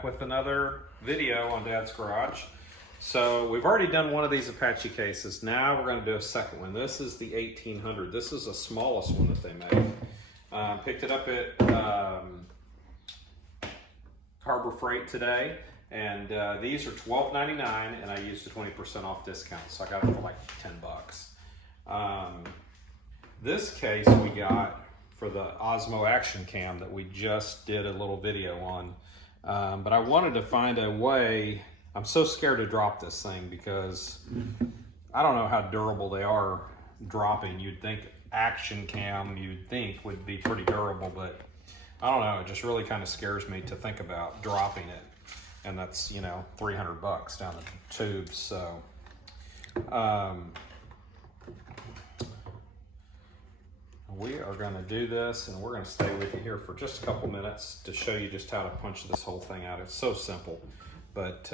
back with another video on Dad's Garage. So we've already done one of these Apache cases. Now we're going to do a second one. This is the 1800. This is the smallest one that they make. Picked it up at Harbor Freight today, and these are $12.99, and I used a 20% off discount, so I got it for like 10 bucks. This case we got for the Osmo Action Cam that we just did a little video on, but I wanted to find a way. I'm so scared to drop this thing because I don't know how durable they are dropping. You'd think Action Cam, you'd think would be pretty durable, but I don't know. It just really kind of scares me to think about dropping it. And that's, you know, 300 bucks down the tubes. So, we are going to do this, and we're going to stay with you here for just a couple minutes to show you just how to punch this whole thing out. It's so simple. But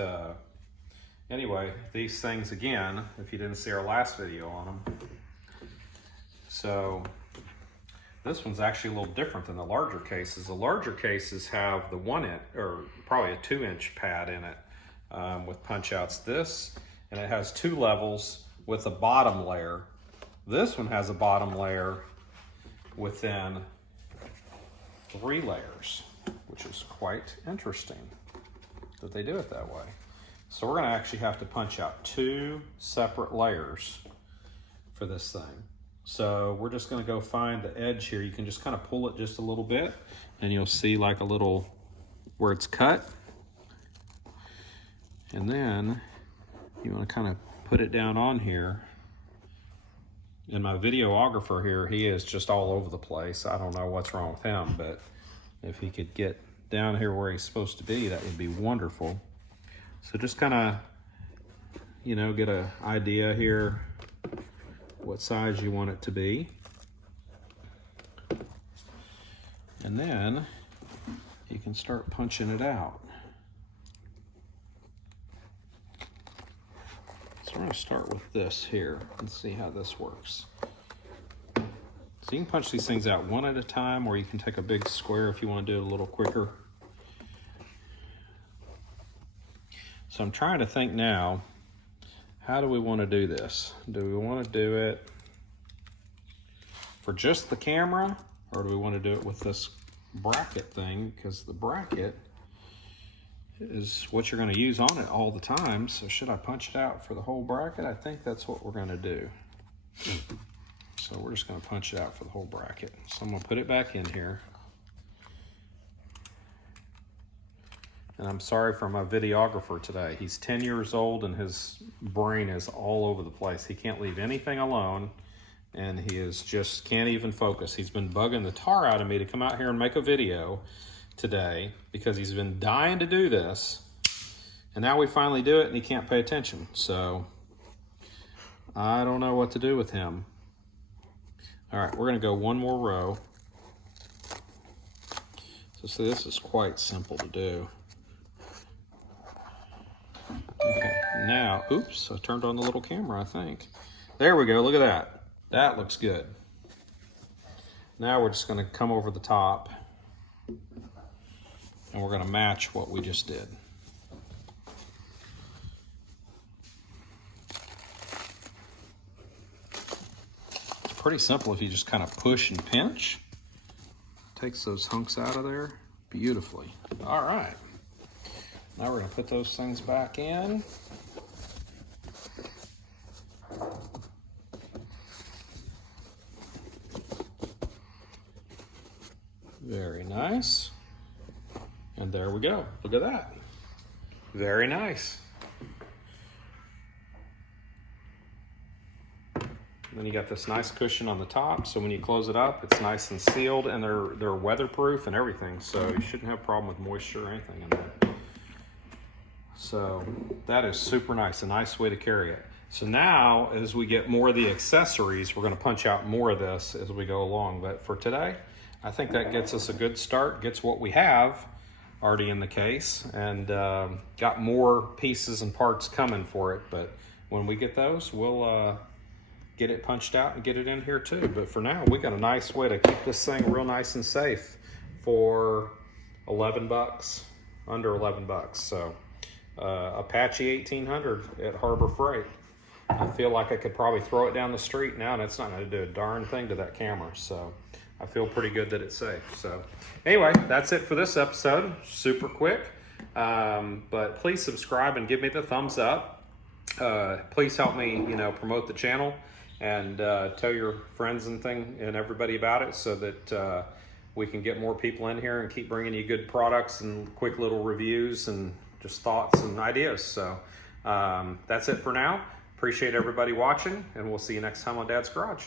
anyway, these things, again, if you didn't see our last video on them. So this one's actually a little different than the larger cases. The larger cases have the 1 inch, or probably a 2-inch pad in it with punch outs. This, and it has 2 levels with a bottom layer. This one has a bottom layer within 3 layers, which is quite interesting that they do it that way. So we're gonna actually have to punch out 2 separate layers for this thing. So we're just gonna go find the edge here. You can just kind of pull it just a little bit, and you'll see like a little, where it's cut. And then you wanna kind of put it down on here. And my videographer here, he is just all over the place. I don't know what's wrong with him, but if he could get down here where he's supposed to be, that would be wonderful. So just kind of, you know, get an idea here what size you want it to be. And then you can start punching it out. So we're going to start with this here and see how this works. So you can punch these things out one at a time, or you can take a big square if you want to do it a little quicker. So I'm trying to think now, how do we want to do this? Do we want to do it for just the camera, or do we want to do it with this bracket thing? Because the bracket is what you're going to use on it all the time. So should I punch it out for the whole bracket? I think that's what we're going to do. So we're just going to punch it out for the whole bracket. So I'm going to put it back in here. And I'm sorry for my videographer today. He's 10 years old and his brain is all over the place. He can't leave anything alone, and he is just can't even focus. He's been bugging the tar out of me to come out here and make a video today because he's been dying to do this. And now we finally do it and he can't pay attention. So I don't know what to do with him. All right, we're gonna go one more row. So see, this is quite simple to do. Okay, now, oops, I turned on the little camera, I think. There we go, look at that. That looks good. Now we're just gonna come over the top and we're gonna match what we just did. It's pretty simple if you just kind of push and pinch. Takes those hunks out of there beautifully. All right. Now we're going to put those things back in. Very nice. And there we go. Look at that. Very nice. Then you got this nice cushion on the top, so when you close it up, it's nice and sealed, and they're weatherproof and everything, so you shouldn't have a problem with moisture or anything in there. So that is super nice, a nice way to carry it. So now, as we get more of the accessories, we're gonna punch out more of this as we go along. But for today, I think that gets us a good start, gets what we have already in the case, and got more pieces and parts coming for it. But when we get those, we'll get it punched out and get it in here too. But for now, we got a nice way to keep this thing real nice and safe for 11 bucks. under 11 bucks. So Apache 1800 at Harbor Freight. I feel like I could probably throw it down the street now and it's not going to do a darn thing to that camera. So I feel pretty good that it's safe. So anyway, that's it for this episode. Super quick. But please subscribe and give me the thumbs up. Please help me, promote the channel and tell your friends and everybody about it so that we can get more people in here and keep bringing you good products and quick little reviews and just thoughts and ideas. So that's it for now. Appreciate everybody watching, and we'll see you next time on Dad's Garage.